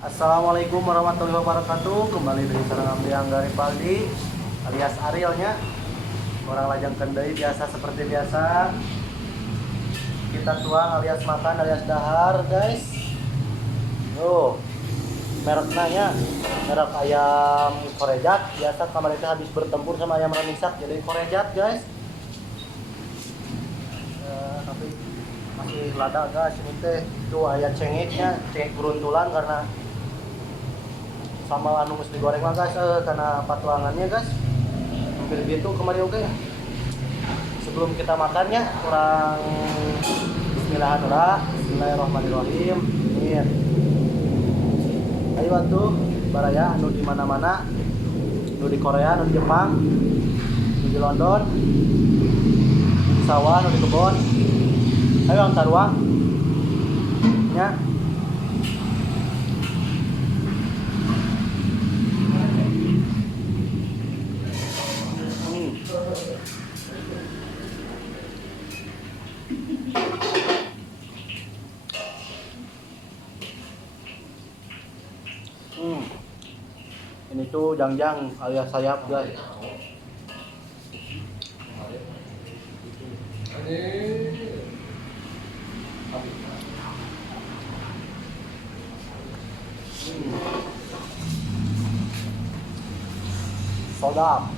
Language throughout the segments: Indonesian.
Assalamualaikum warahmatullahi wabarakatuh. Kembali dari sareng Abdi Angga Ripaldi alias Arielnya. Orang lajang kendai biasa seperti biasa. Kita tuang alias makan alias dahar, guys. Tuh, mereknya ya, merek ayam korejat. Biasa kemarin itu habis bertempur sama ayam ramisak jadi korejat, guys. Tapi masih lada guys ini teh. Tuh ayam cengeknya, cengek beruntulan karena sama anu mesti digoreng lah guys, karena patuangannya guys hampir gitu kemarin oke. Sebelum kita makannya kurang Bismillahirrahmanirrahim. Ini ayo atuh baraya anu di mana-mana, anu di Korea, anu di Jepang, anu di London, di sawah, anu di kebon, ayo ang taruang nya. Ini tuh jangjang alias sayap guys. Sedap.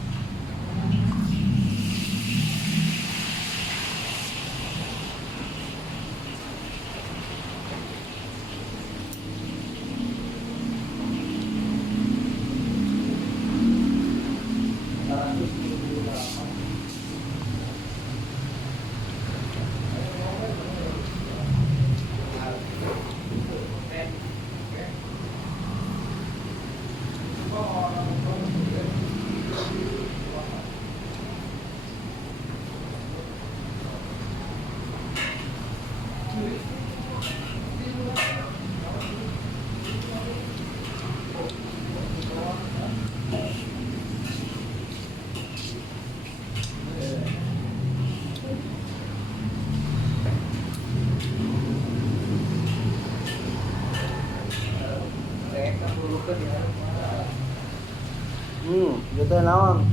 Gitu naon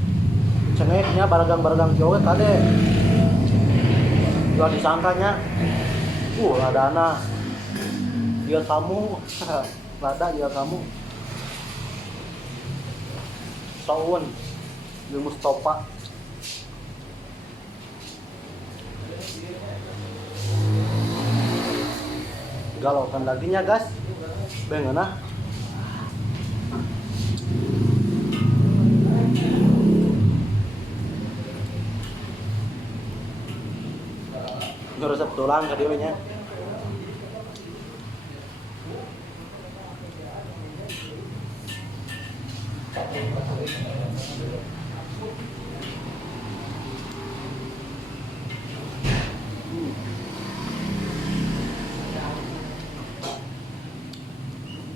cengeknya baragang-baragang Jawa tadi jual disangkanya ladana dia kamu lada dia kamu Saun di Mustafa galaukan laginya gas bengenah. Ngeresep tulang ke dieunya.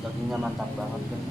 Dagingnya mantap banget kan.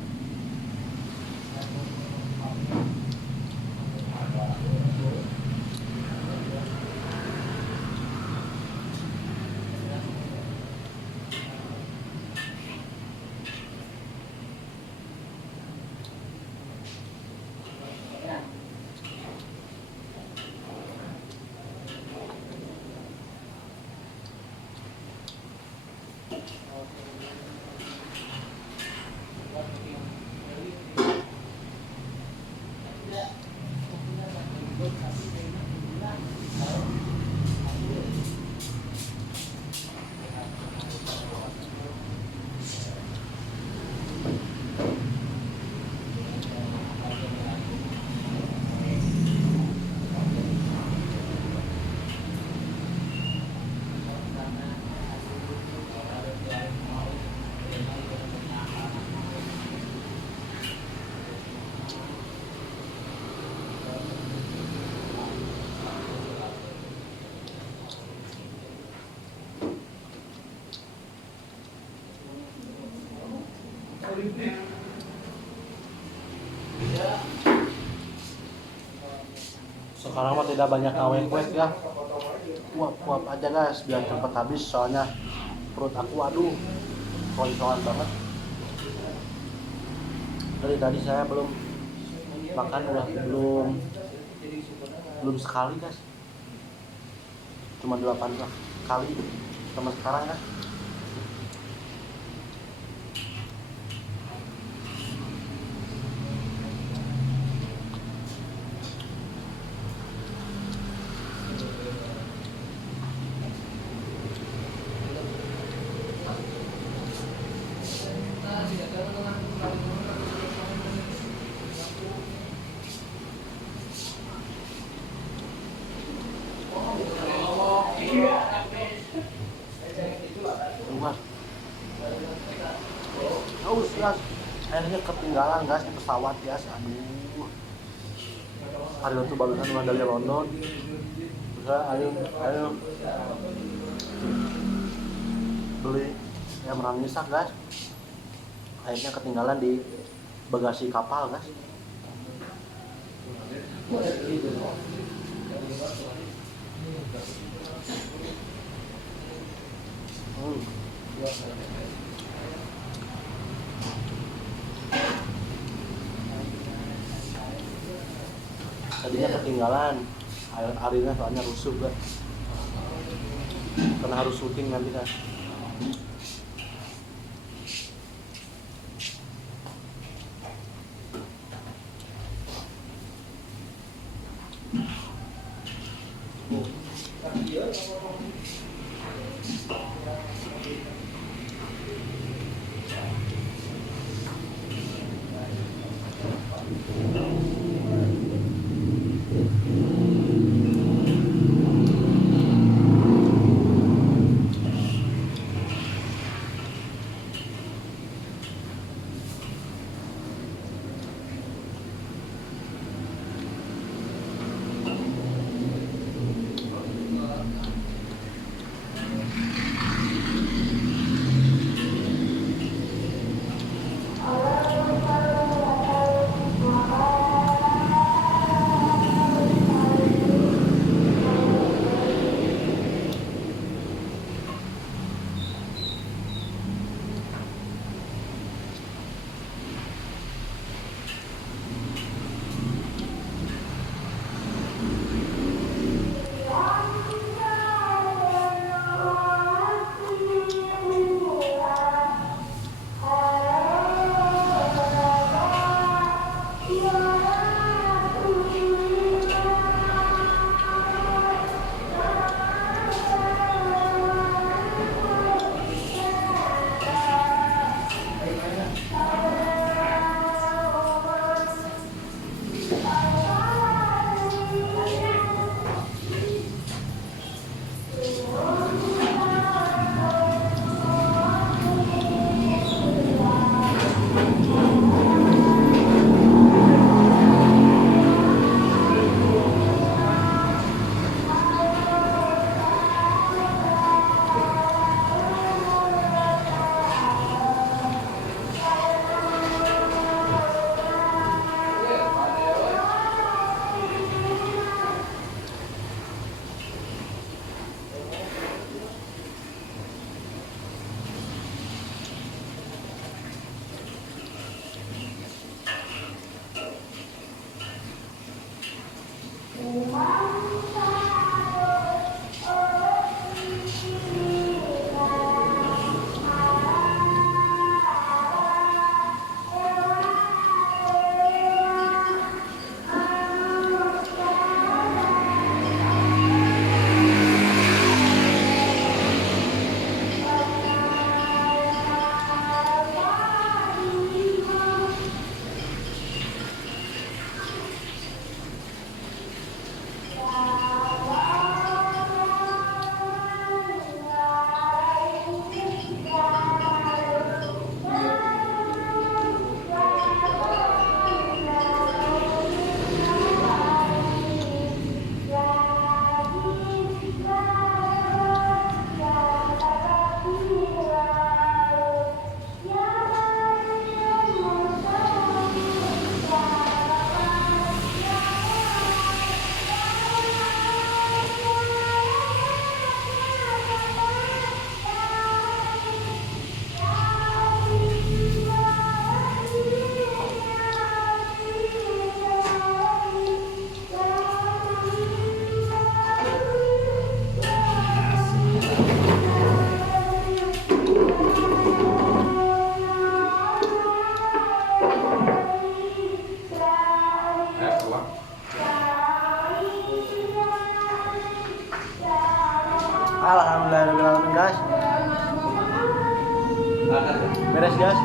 Sekarang mah tidak banyak awet-awet ya. Kuap-kuap aja guys biar cepat habis soalnya perut aku aduh konyol banget. Dari tadi saya belum makan, udah belum sekali guys, cuma 8 kali sama sekarang kan. Luar haus guys, airnya ketinggalan guys di pesawat guys. Aduh, hari itu barusan pulang dari London, terus ayo beli yang meramisak guys, airnya ketinggalan di bagasi kapal guys. Tadinya ketinggalan airnya, soalnya rusuh guys, karena harus syuting nanti kan. Alhamdulillah guys. Beres guys.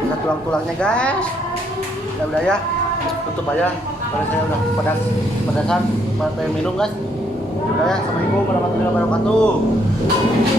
Bisa tulang-tulangnya guys. Ya udah ya, tutup aja. Karena saya udah pedasan, pengen minum guys. Ya udah ya, assalamualaikum warahmatullahi wabarakatuh.